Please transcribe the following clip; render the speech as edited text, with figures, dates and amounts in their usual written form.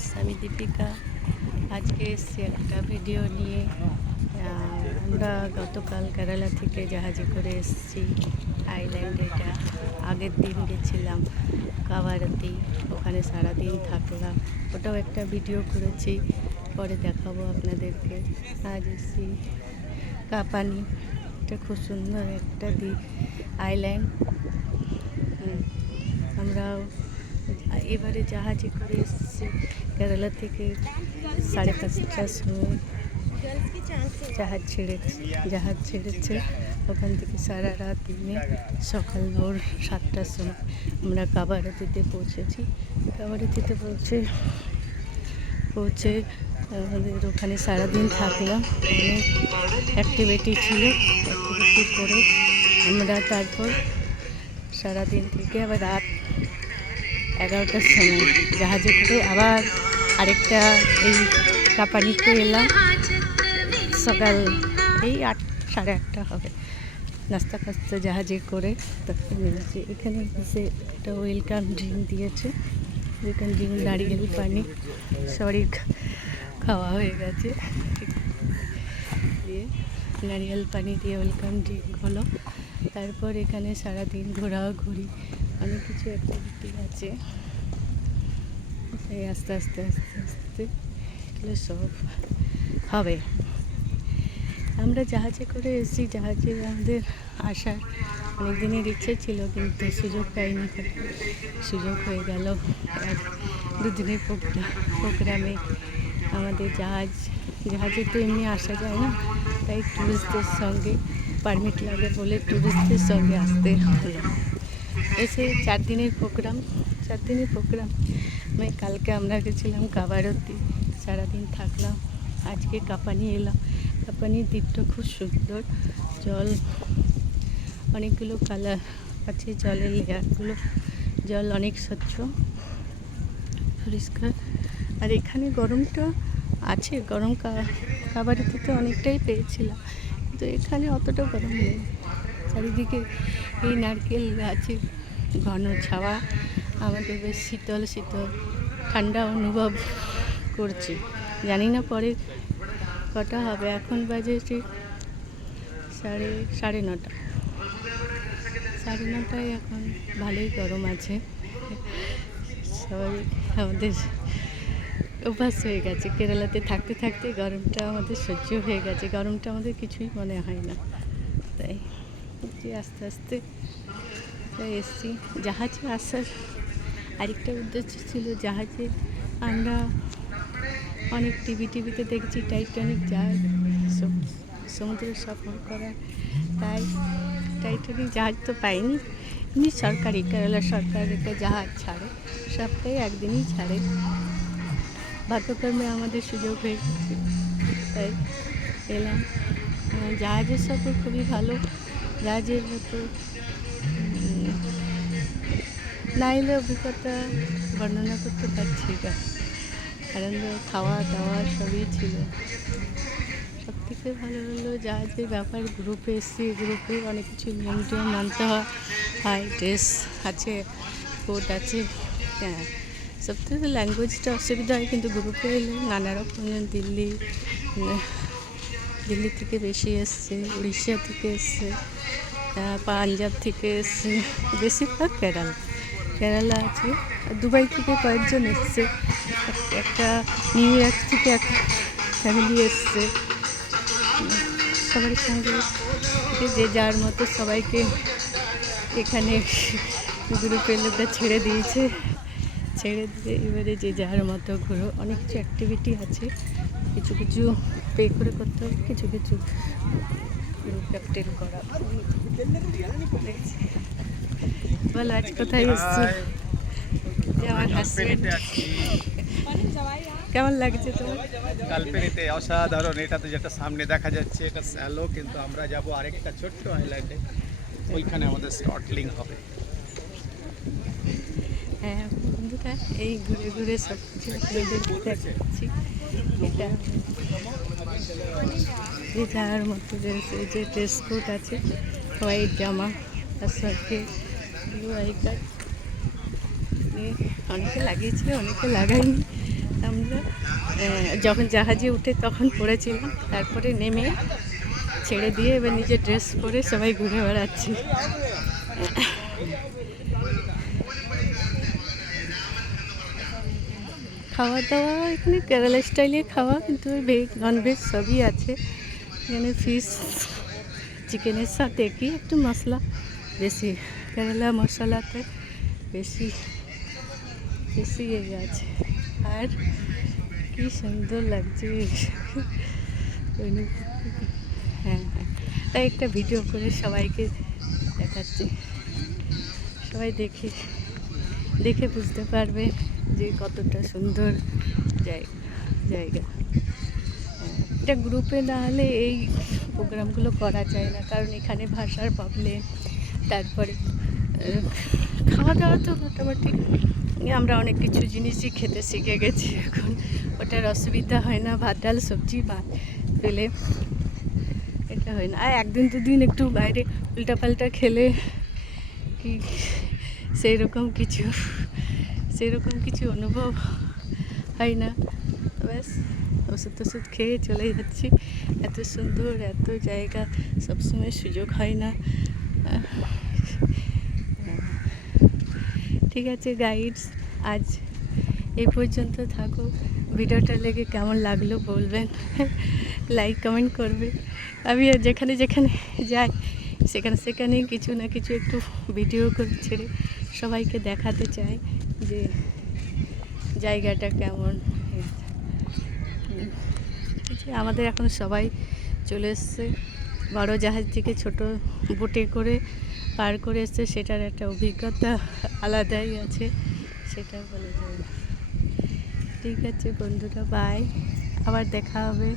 Friends, আমি দীপিকা। আজকে এসছি একটা ভিডিও নিয়ে। আমরা গতকাল কেরালা থেকে জাহাজে করে এসছি আইল্যান্ড। এটা আগের দিন গেছিলাম কাভারতি, ওখানে সারাদিন থাকলাম, ওটাও একটা ভিডিও করেছি, পরে দেখাবো আপনাদেরকে। আজ এসছি কাপানি, এটা খুব সুন্দর একটা আইল্যান্ড। আমরা এবারে জাহাজে করে এসেছি কেরালা থেকে 5:30টার সময় জাহাজ ছেড়েছে। ওখান থেকে সারা রাত দিনে সকাল ভোর 7টার সময় আমরা কাভারতিতে পৌঁছেছি। কাভারতিতে পৌঁছে আমাদের ওখানে সারাদিন থাকলাম, অনেক অ্যাক্টিভিটি ছিল। অ্যাক্টিভিটি করে আমরা তারপর সারাদিন থেকে আবার রাত 11টার সময় জাহাজে করে আবার আরেকটা এই কাপানিতে এলাম। সকাল এই 8-8:30 হবে। নাস্তা ফাস্তা জাহাজে করে তারপর নেমেছি। এখানে এসে একটা ওয়েলকাম ড্রিঙ্ক দিয়েছে, ওয়েলকাম ড্রিঙ্ক নারিকেল পানি, সবারই খাওয়া হয়ে গেছে। দিয়ে নারিকেল পানি দিয়ে ওয়েলকাম ড্রিঙ্ক হলো। তারপর এখানে সারাদিন ঘোরাঘুরি, অনেক কিছু অ্যাক্টিভিটি আছে। এই আস্তে আস্তে এগুলো সব হবে। আমরা জাহাজে করে এসেছি। জাহাজে আমাদের আসার অনেক দিনের ইচ্ছে ছিল, কিন্তু সুযোগ পাইনি। সুযোগ হয়ে গেল 1-2 দিনের প্রোগ্রামে। আমাদের জাহাজে তো এমনি আসা যায় না, তাই ট্যুরিস্টদের সঙ্গে পারমিট লাগে বলে ট্যুরিস্টদের সঙ্গে আসতে হলো। এসে 4 দিনের প্রোগ্রাম। কালকে আমরা গেছিলাম কাভারতি, সারাদিন থাকলাম। আজকে কাপানি এলাম। কাপানির দ্বীপটা খুব সুন্দর, জল অনেকগুলো কালার আছে, জলের লেয়ারগুলো, জল অনেক স্বচ্ছ পরিষ্কার। আর এখানে গরমটা আছে, গরম কাভারতিতে অনেকটাই পেয়েছিলাম, কিন্তু এখানে অতটা গরম নেই। চারিদিকে এই নারকেল গাছের ঘন ছাওয়া, আমাদের বেশ শীতল ঠান্ডা অনুভব করছি। জানি না পরে কটা হবে। এখন বাজে ঠিক 9:30। এখন ভালোই গরম আছে। সবাই আমাদের অভ্যাস হয়ে গেছে, কেরালাতে থাকতে থাকতে গরমটা আমাদের সহ্য হয়ে গেছে। গরমটা আমাদের কিছুই মনে হয় না। তাই আস্তে আস্তে এসছি। জাহাজে আসার আরেকটা উদ্দেশ্য ছিল, জাহাজে আমরা অনেক টিভিতে দেখছি টাইটানিক জাহাজ, সমুদ্রে সফর করা। তাই টাইটানিক জাহাজ তো পাইনি। এমনি কেরালা সরকার একটা জাহাজ ছাড়ে, সপ্তাহে একদিনই ছাড়ে। ভাগ্যক্রমে আমাদের সুযোগ হয়ে গেছে, তাই এলাম। জাহাজের সফর খুবই ভালো। জাহাজের মতো না এলে অভিজ্ঞতা বর্ণনা করতে পারছি না। আনন্দ, খাওয়া দাওয়া সবই ছিল। সবথেকে ভালো হলো জাহাজের ব্যাপার, গ্রুপে এসছি, গ্রুপে অনেক কিছু নিয়ম মানতে হয়। ড্রেস আছে, কোড আছে। হ্যাঁ, সবথেকে ল্যাঙ্গুয়েজটা অসুবিধা হয়, কিন্তু গ্রুপে এলে নানা রকম। দিল্লি থেকে বেশি এসছে, উড়িষ্যা থেকে এসছে, পাঞ্জাব থেকে এসছে, বেশিরভাগ কেরালা আছে। দুবাই থেকে কয়েকজন এসছে, একটা নিউ ইয়র্ক থেকে এক ফ্যামিলি এসছে। সবার সঙ্গে যে যার মতো সবাইকে এখানে গ্রুপের লোকটা ছেড়ে দিয়ে এবারে যে যার মতো ঘুরো। অনেক কিছু অ্যাক্টিভিটি আছে, কিছু পে করে করতে হবে, কিছু গ্রুপ ক্যাপ্টেন করা। বলো আজ কোথায় এসছো? আমার হাজবেন্ড। কেমন লাগছে তোমার? কালপেনিতে অসাধারণ। এটা তো যেটা সামনে দেখা যাচ্ছে এটা স্যালো, কিন্তু আমরা যাব আরেকটা ছোট্ট আইল্যান্ডে, ওইখানে আমাদের স্টর্টলিং হবে। হ্যাঁ বন্ধুরা, এই ঘুরে সব কিছু আপনাদের দেখাচ্ছি। এটা যে যার মতো যে ড্রেস কোড আছে, হোয়াইট জামা, তার সঙ্গে ব্লু আই কার্ড। অনেকে লাগিয়েছে, অনেকে লাগায়নি। আমরা যখন জাহাজে উঠে তখন পড়েছিলাম, তারপরে নেমে ছেড়ে দিয়ে এবার নিজের ড্রেস পরে সবাই ঘুরে বেড়াচ্ছি। খাওয়া দাওয়া এখানে কেরালা স্টাইলে খাওয়া, কিন্তু ভেজ ননভেজ সবই আছে। এখানে ফিশ চিকেনের সাথে কি একটু মশলা বেশি, কেরালা মশলাতে বেশি বেশি ইয়ে আছে। আর কি সুন্দর লাগছে। হ্যাঁ হ্যাঁ, তাই একটা ভিডিও করে সবাইকে দেখাচ্ছি, সবাই দেখে দেখে বুঝতে পারবে যে কতটা সুন্দর জায়গা। এটা গ্রুপে না হলে এই প্রোগ্রামগুলো করা যায় না, কারণ এখানে ভাষার প্রবলেম, তারপরে খাওয়া দাওয়া তো মোটামুটি আমরা অনেক কিছু জিনিসই খেতে শিখে গেছি এখন, ওটার অসুবিধা হয় না। ভাত ডাল সবজি ভাত পেলে এটা হয় না। আর একদিন দুদিন একটু বাইরে উল্টাপাল্টা খেলে কি সেরকম কিছু অনুভব হয় না। ব্যাস ওষুধ খেয়ে চলে যাচ্ছি। এত সুন্দর এত জায়গা সবসময় সুযোগ হয় না। ঠিক আছে গাইডস, আজ এই পর্যন্ত থাকো। ভিডিওটা লেগে কেমন লাগলো বলবেন, লাইক কমেন্ট করবে। আমি যেখানে যেখানে যাই সেখানে কিছু না কিছু একটু ভিডিও করে ছেড়ে সবাইকে দেখাতে চাই যে জায়গাটা কেমন। আমাদের এখন সবাই চলে এসছে বড় জাহাজ থেকে ছোট বোটে করে পার করে এসছে, সেটার একটা অভিজ্ঞতা আলাদাই আছে, সেটা বলে যাবে। ঠিক আছে বন্ধুরা, বাই, আবার দেখা হবে।